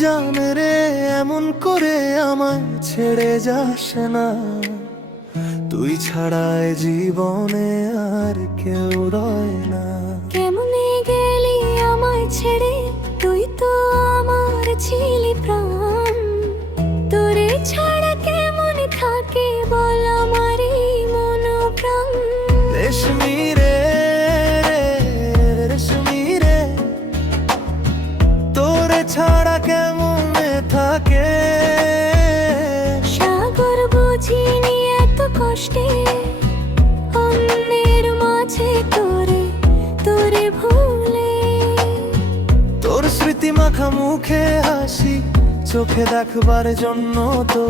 জান রে এমন করে আমায় ছেড়ে যাস না, তুই ছাড়ায় জীবনে আর কেউ রয় না। কেমনে গেলি আমায় ছেড়ে, তুই তো আমার ছিলি প্রাণ। তোরে ছাড়া কেমন থাকে বল আমারই মন প্রাণ। রেশমি রে রেশমি রে, তোরে ছাড়া কেমন থাকে। সাগর বুঝিনি এত কষ্টে, অন্যের মাঝে তোরে তোরে ভুলে। তোর স্মৃতি মাখা মুখে হাসি চোখে দেখবার জন্য, তো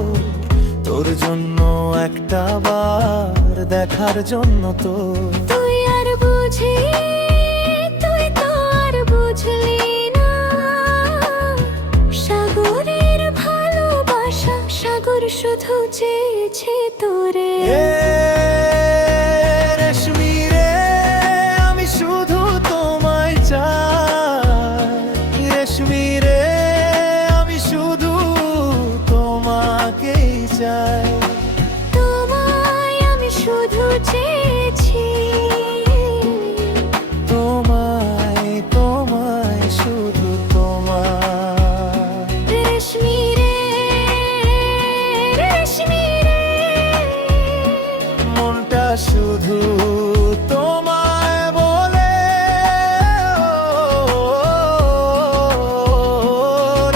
তোর জন্য একটা বার দেখার জন্য। তো তুই আর বুঝি, তুই তো আর বুঝলি না। সাগরের ভালোবাসা, সাগর শুধু চেয়েছে তোরে। রেশমি রে আমি শুধু তোমায় চাই। রেশমি রে আমি শুধু তোমাকেই চাই। তোমায় আমি শুধু চেয়েছি, তোমায় তোমায় শুধু তোমায়। রেশমি রে রেশমি রে, মনটা শুধু তোমায় বলে,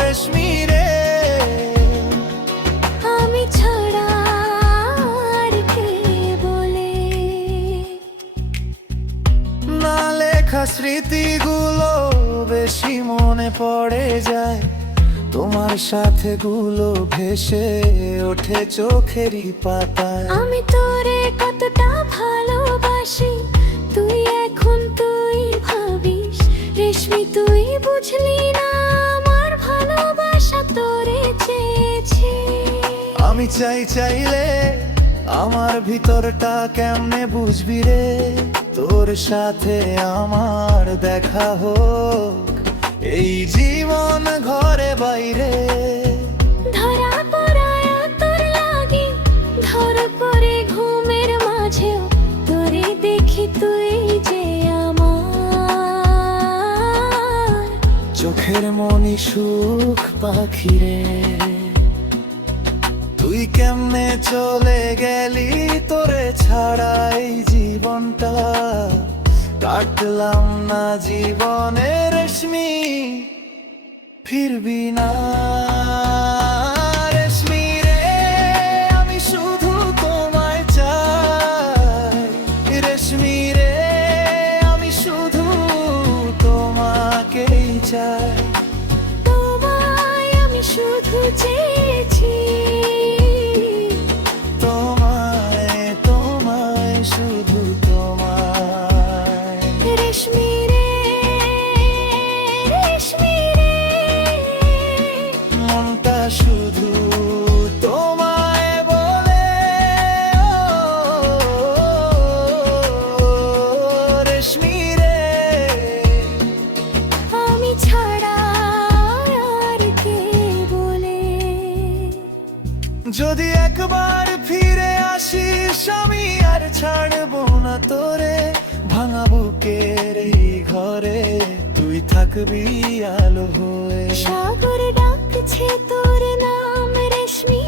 রেশমি রে। আমি ছাড়া আর কে বলে। না লেখা স্মৃতিগুলো বেশি মনে পড়ে যায়, তোমার সাথে গুলো ভেসে ওঠে চোখেরই পাতায়। আমি তোরে কতটা ভালোবাসি, তুই এখন তুই ভাবিস। রেশমি তুই বুঝলি না আমার ভালোবাসা তোরে চেয়েছি। আমি চাইলে আমার ভিতরটা কেমনে বুঝবি রে। তোর সাথে আমার দেখা হোক এই জীবন ঘরে বাইরে। ধরা পড়ায় তোর লাগি, ধর পরে ঘুমের মাঝেও তোরে দেখি তুই যে আমার চোখের মনি সুখ পাখি রে। তুই কেমনে চলে গেলি, তোরে ছাড়াই জীবনটা কাটলাম না জীবনে। রেশমি ফিরবি না। রেশমি রে আমি শুধু তোমায় চাই। রেশমি রে আমি শুধু তোমাকেই চাই। তোমায় আমি শুধু চেয়েছি, তোমায় তোমায় শুধু তোমায়। রেশমি রে রেশমি রে, মনটা শুধু তোমায় বলে, রেশমি রে। আমি ছাড়া আর কে বলে। যদি একবার ফিরে আসিস আমি আর ছাড়বো না তোরে। ভাঙা বুকের এই ঘরে তুই থাকবি আলো হয়ে। সাগর ডাকছে তোর নাম রেশমি